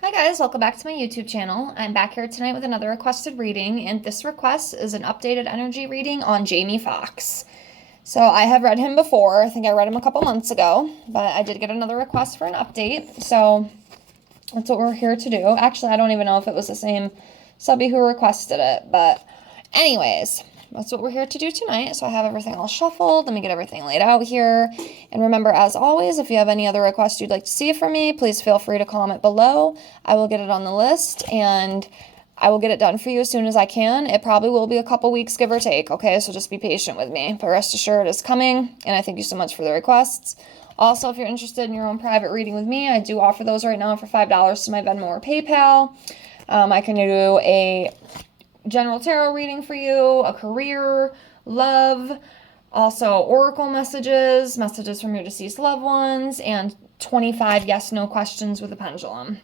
Hi guys, welcome back to my YouTube channel. I'm back here tonight with another requested reading, and this request is an updated energy reading on Jamie Foxx. So I have read him before. I think I read him a couple months ago, but I did get another request for an update. So that's what we're here to do. Actually, I don't even know if it was the same subby who requested it, but anyways, that's what we're here to do tonight. So I have everything all shuffled. Let me get everything laid out here. And remember, as always, if you have any other requests you'd like to see from me, please feel free to comment below. I will get it on the list and I will get it done for you as soon as I can. It probably will be a couple weeks, give or take, okay? So just be patient with me. But rest assured it's coming, and I thank you so much for the requests. Also, if you're interested in your own private reading with me, I do offer those right now for $5 to my Venmo or PayPal. I can do a general tarot reading for you, a career, love, also oracle messages, messages from your deceased loved ones, and 25 yes/no questions with a pendulum.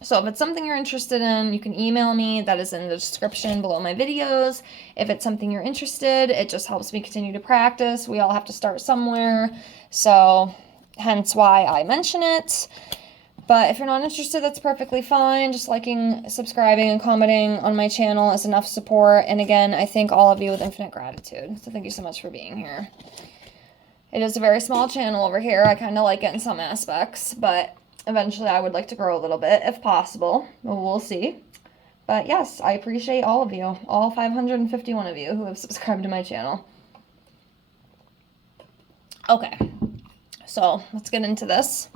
So if it's something you're interested in, you can email me. That is in the description below my videos. If it's something you're interested, it just helps me continue to practice. We all have to start somewhere. So hence why I mention it. But if you're not interested, that's perfectly fine. Just liking, subscribing, and commenting on my channel is enough support. And again, I thank all of you with infinite gratitude. So thank you so much for being here. It is a very small channel over here. I kind of like it in some aspects, but eventually I would like to grow a little bit if possible. We'll see. But yes, I appreciate all of you, all 551 of you who have subscribed to my channel. Okay, so let's get into this.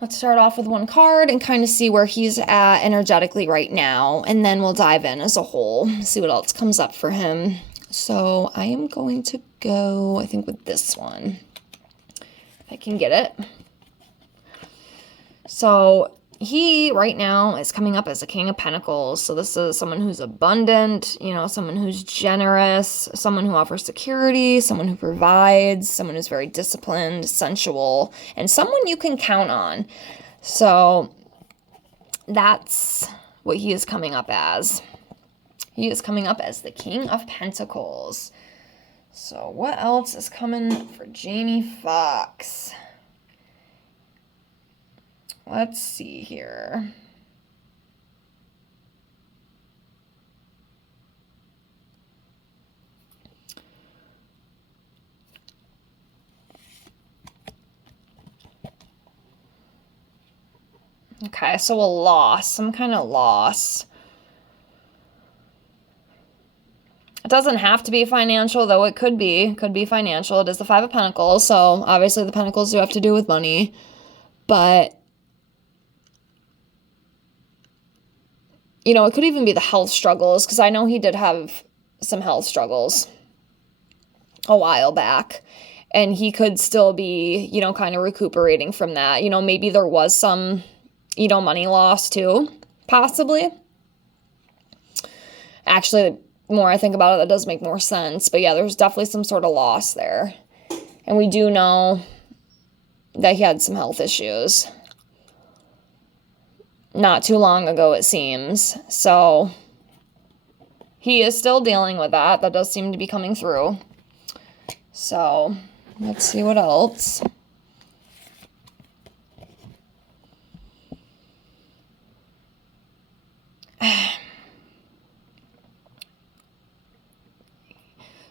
Let's start off with one card and kind of see where he's at energetically right now, and then we'll dive in as a whole, see what else comes up for him. So I am going to go, I think, with this one, if I can get it. So he right now is coming up as a King of Pentacles. So this is someone who's abundant, someone who's generous, someone who offers security, someone who provides, someone who's very disciplined, sensual, and someone you can count on. So that's what he is coming up as. He is coming up as the King of Pentacles. So what else is coming for Jamie Foxx? Let's see here. Okay, so a loss, some kind of loss. It doesn't have to be financial, though it could be. It could be financial. It is the Five of Pentacles, so obviously the Pentacles do have to do with money. But it could even be the health struggles, because I know he did have some health struggles a while back, and he could still be, kind of recuperating from that. Maybe there was some, money loss too, possibly. Actually, the more I think about it, that does make more sense. But yeah, there's definitely some sort of loss there. And we do know that he had some health issues not too long ago, it seems. So he is still dealing with that. That does seem to be coming through. So let's see what else.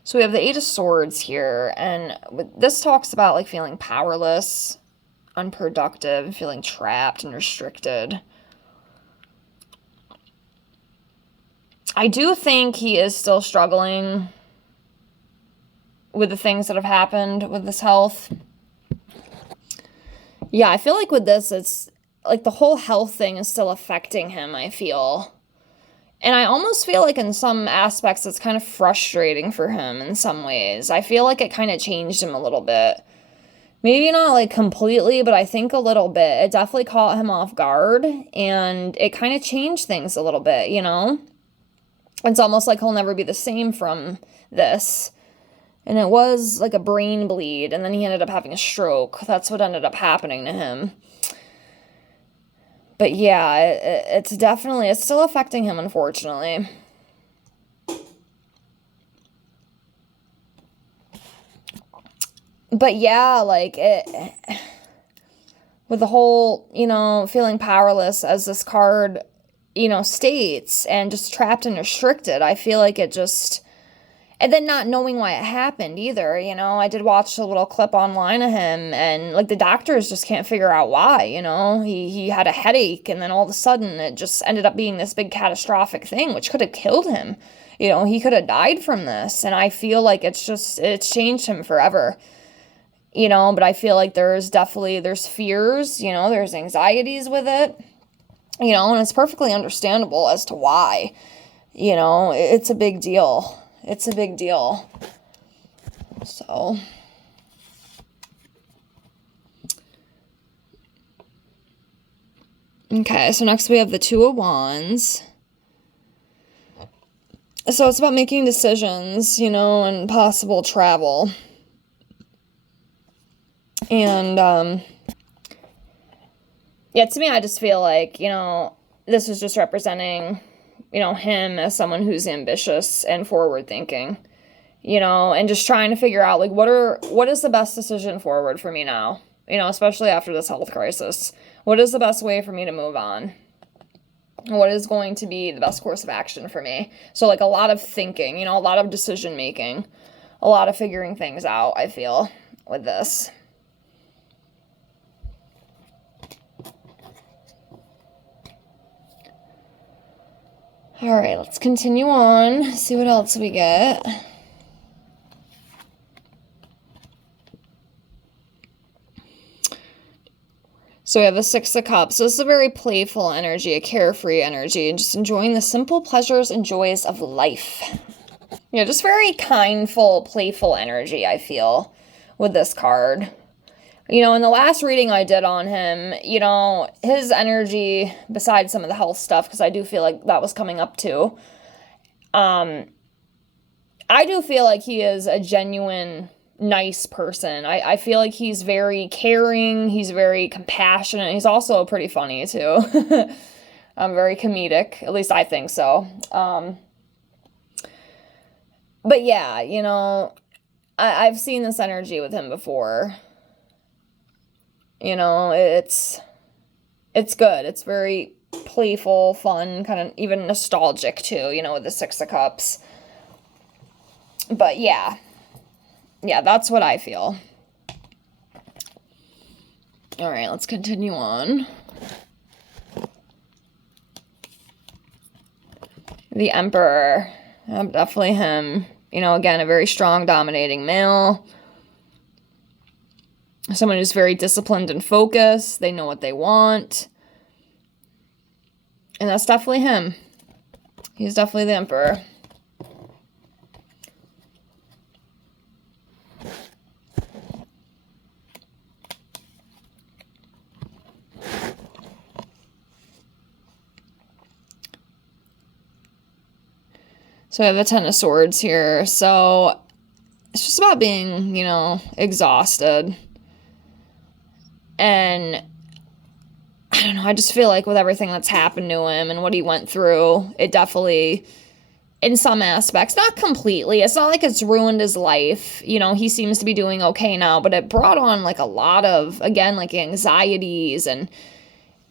So we have the Eight of Swords here, and this talks about like feeling powerless, unproductive, feeling trapped and restricted. I do think he is still struggling with the things that have happened with his health. Yeah, I feel like with this, it's like the whole health thing is still affecting him, I feel. And I almost feel like in some aspects it's kind of frustrating for him in some ways. I feel like it kind of changed him a little bit. Maybe not like completely, but I think a little bit. It definitely caught him off guard, and it kind of changed things a little bit, It's almost like he'll never be the same from this. And it was like a brain bleed, and then he ended up having a stroke. That's what ended up happening to him. But yeah, it's still affecting him, unfortunately. But yeah, like with the whole, feeling powerless as this card, states, and just trapped and restricted. I feel like it just, and then not knowing why it happened either, I did watch a little clip online of him, and like the doctors just can't figure out why, he had a headache, and then all of a sudden it just ended up being this big catastrophic thing, which could have killed him. He could have died from this, and I feel like it's changed him forever. But I feel like there's fears, there's anxieties with it, and it's perfectly understandable as to why, it's a big deal. It's a big deal. So, okay, so next we have the Two of Wands. So it's about making decisions, and possible travel. And, yeah, to me, I just feel like, this is just representing, him as someone who's ambitious and forward thinking, and just trying to figure out, like, what is the best decision forward for me now, especially after this health crisis. What is the best way for me to move on? What is going to be the best course of action for me? So, like, a lot of thinking, a lot of decision making, a lot of figuring things out, I feel, with this. All right, let's continue on, see what else we get. So we have the Six of Cups. So this is a very playful energy, a carefree energy, and just enjoying the simple pleasures and joys of life. Just very kindful, playful energy, I feel, with this card. In the last reading I did on him, his energy, besides some of the health stuff, because I do feel like that was coming up too, I do feel like he is a genuine, nice person. I feel like he's very caring, he's very compassionate, he's also pretty funny too. Very comedic, at least I think so. But yeah, I've seen this energy with him before. It's good. It's very playful, fun, kind of even nostalgic too, with the Six of Cups. But yeah, that's what I feel. All right, let's continue on. The Emperor, definitely him. Again, a very strong, dominating male. Someone who's very disciplined and focused. They know what they want. And that's definitely him. He's definitely the Emperor. So I have the Ten of Swords here. So it's just about being, exhausted. And I don't know, I just feel like with everything that's happened to him and what he went through, it definitely, in some aspects, not completely, it's not like it's ruined his life. He seems to be doing okay now, but it brought on like a lot of, again, like anxieties and,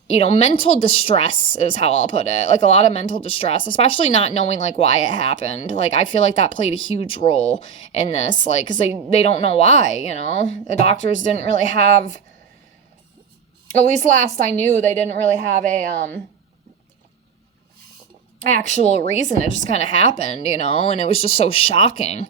mental distress is how I'll put it. Like a lot of mental distress, especially not knowing like why it happened. Like I feel like that played a huge role in this, like, because they don't know why, the doctors didn't really have, at least last I knew, they didn't really have a actual reason. It just kind of happened, and it was just so shocking.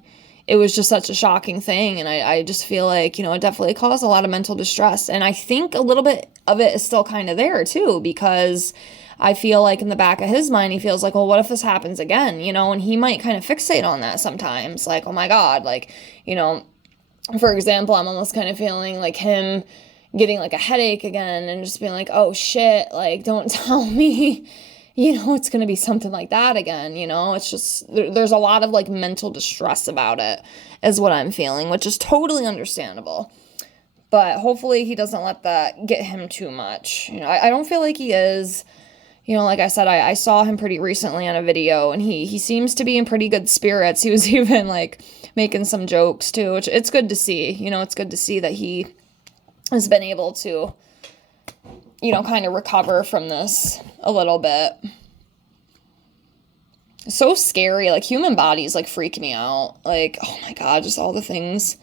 It was just such a shocking thing, and I just feel like, it definitely caused a lot of mental distress, and I think a little bit of it is still kind of there, too, because I feel like in the back of his mind, he feels like, well, what if this happens again, and he might kind of fixate on that sometimes, like, oh my God, like, for example, I'm almost kind of feeling like him getting like a headache again and just being like, oh shit, like don't tell me, it's going to be something like that again, it's just, there's a lot of like mental distress about it is what I'm feeling, which is totally understandable. But hopefully he doesn't let that get him too much. I don't feel like he is, like I said, I saw him pretty recently on a video and he seems to be in pretty good spirits. He was even like making some jokes too, which it's good to see, it's good to see that he has been able to, you know, kind of recover from this a little bit. So scary. Like, human bodies, like, freak me out. Like, oh my God, just all the things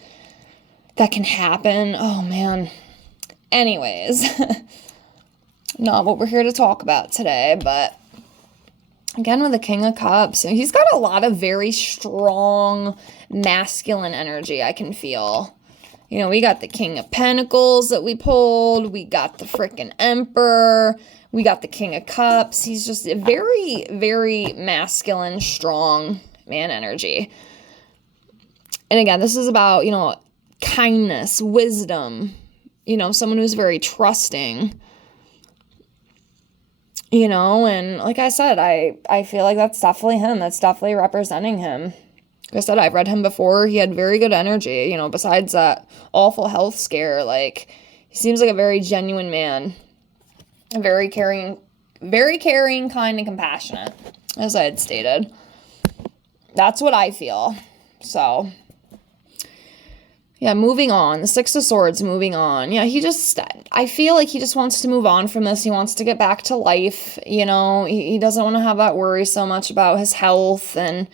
that can happen. Oh, man. Anyways, not what we're here to talk about today, but again, with the King of Cups, he's got a lot of very strong masculine energy I can feel. You know, we got the King of Pentacles that we pulled. We got the freaking Emperor. We got the King of Cups. He's just a very, very masculine, strong man energy. And again, this is about, you know, kindness, wisdom, you know, someone who's very trusting, you know, and like I said, I feel like that's definitely him. That's definitely representing him. Like I said, I've read him before. He had very good energy, you know, besides that awful health scare. Like, he seems like a very genuine man. Very caring, kind, and compassionate, as I had stated. That's what I feel. So, yeah, moving on. The Six of Swords, moving on. Yeah, I feel like he just wants to move on from this. He wants to get back to life, you know. He doesn't want to have that worry so much about his health. And,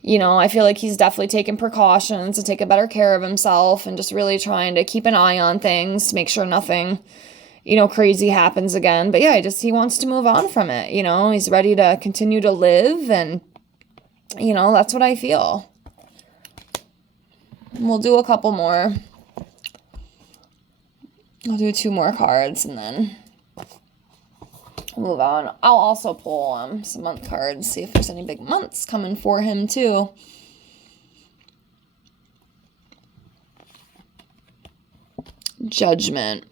you know, I feel like he's definitely taking precautions to take a better care of himself and just really trying to keep an eye on things to make sure nothing, you know, crazy happens again. But yeah, he wants to move on from it, you know. He's ready to continue to live, and, you know, that's what I feel. We'll do a couple more. I'll do 2 more cards and then move on. I'll also pull some month cards, see if there's any big months coming for him too. Judgment.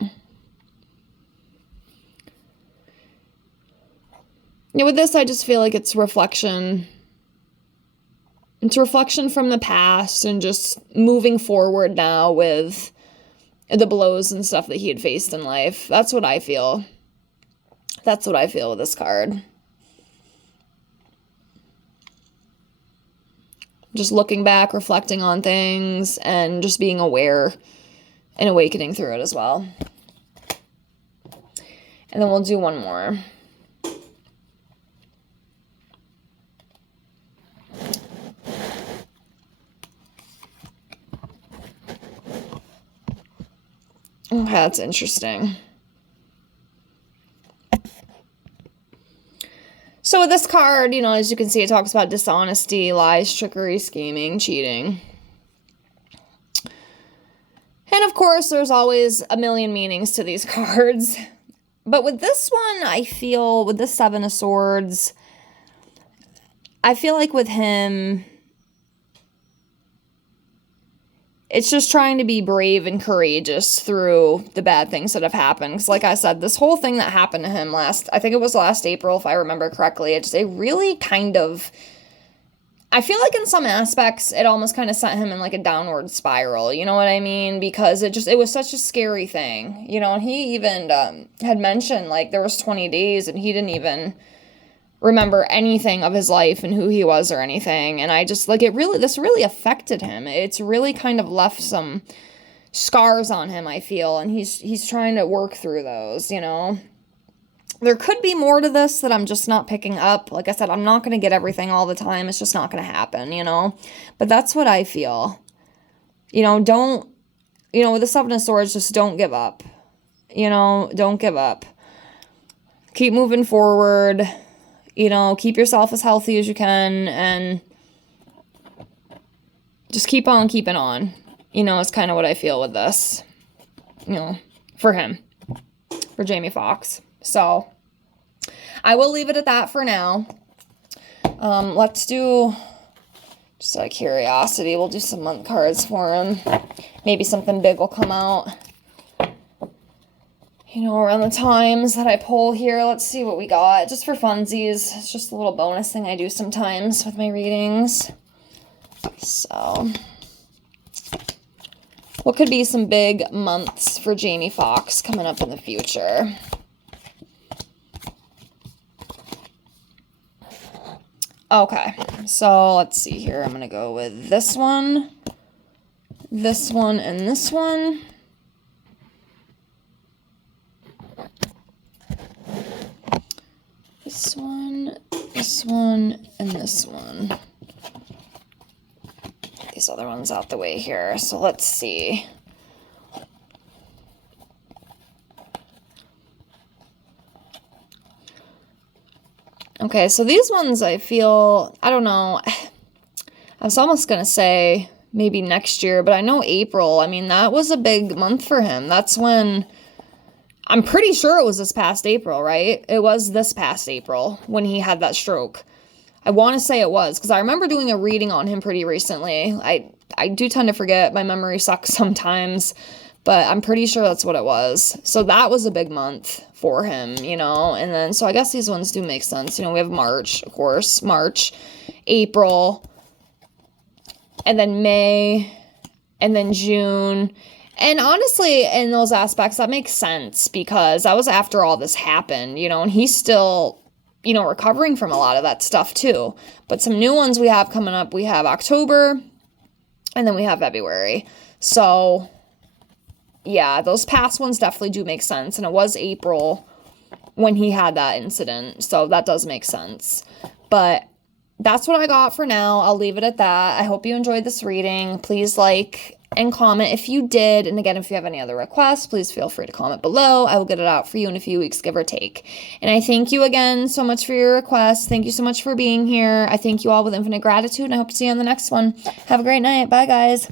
Yeah, with this, I just feel like it's reflection. It's reflection from the past and just moving forward now with the blows and stuff that he had faced in life. That's what I feel. That's what I feel with this card. Just looking back, reflecting on things, and just being aware and awakening through it as well. And then we'll do one more. Okay, that's interesting. So with this card, you know, as you can see, it talks about dishonesty, lies, trickery, scheming, cheating. And of course, there's always a million meanings to these cards. But with this one, I feel, with the Seven of Swords, I feel like with him, it's just trying to be brave and courageous through the bad things that have happened. Because like I said, this whole thing that happened to him I think it was last April, if I remember correctly, it really kind of, I feel like in some aspects, it almost kind of sent him in like a downward spiral. You know what I mean? Because it was such a scary thing, you know, and he even had mentioned like there was 20 days and he didn't even remember anything of his life and who he was or anything. And I just, like, this really affected him. It's really kind of left some scars on him, I feel, and he's trying to work through those, you know. There could be more to this that I'm just not picking up. Like I said, I'm not going to get everything all the time. It's just not going to happen, you know. But that's what I feel. You know, with the Seven of Swords, just don't give up. You know, don't give up. Keep moving forward. You know, keep yourself as healthy as you can and just keep on keeping on. You know, it's kind of what I feel with this, you know, for him, for Jamie Foxx. So I will leave it at that for now. Let's do, just out of curiosity, we'll do some month cards for him. Maybe something big will come out, you know, around the times that I pull here. Let's see what we got. Just for funsies. It's just a little bonus thing I do sometimes with my readings. So, what could be some big months for Jamie Foxx coming up in the future? Okay, so let's see here. I'm going to go with this one, and this one. this one, and this one. Get these other ones out the way here. So let's see. Okay, so these ones I feel, I don't know, I was almost going to say maybe next year, but I know April, I mean, that was a big month for him. That's when, I'm pretty sure it was this past April, right? It was this past April when he had that stroke. I want to say it was, because I remember doing a reading on him pretty recently. I do tend to forget, my memory sucks sometimes, but I'm pretty sure that's what it was. So that was a big month for him, you know, and then, so I guess these ones do make sense. You know, we have March, of course, March, April, and then May, and then June. And honestly, in those aspects, that makes sense because that was after all this happened, you know, and he's still, you know, recovering from a lot of that stuff too. But some new ones we have coming up, we have October, and then we have February. So yeah, those past ones definitely do make sense. And it was April when he had that incident. So that does make sense. But that's what I got for now. I'll leave it at that. I hope you enjoyed this reading. Please like and comment if you did. And again, if you have any other requests, please feel free to comment below. I will get it out for you in a few weeks, give or take. And I thank you again so much for your requests. Thank you so much for being here. I thank you all with infinite gratitude, and I hope to see you on the next one. Have a great night. Bye, guys.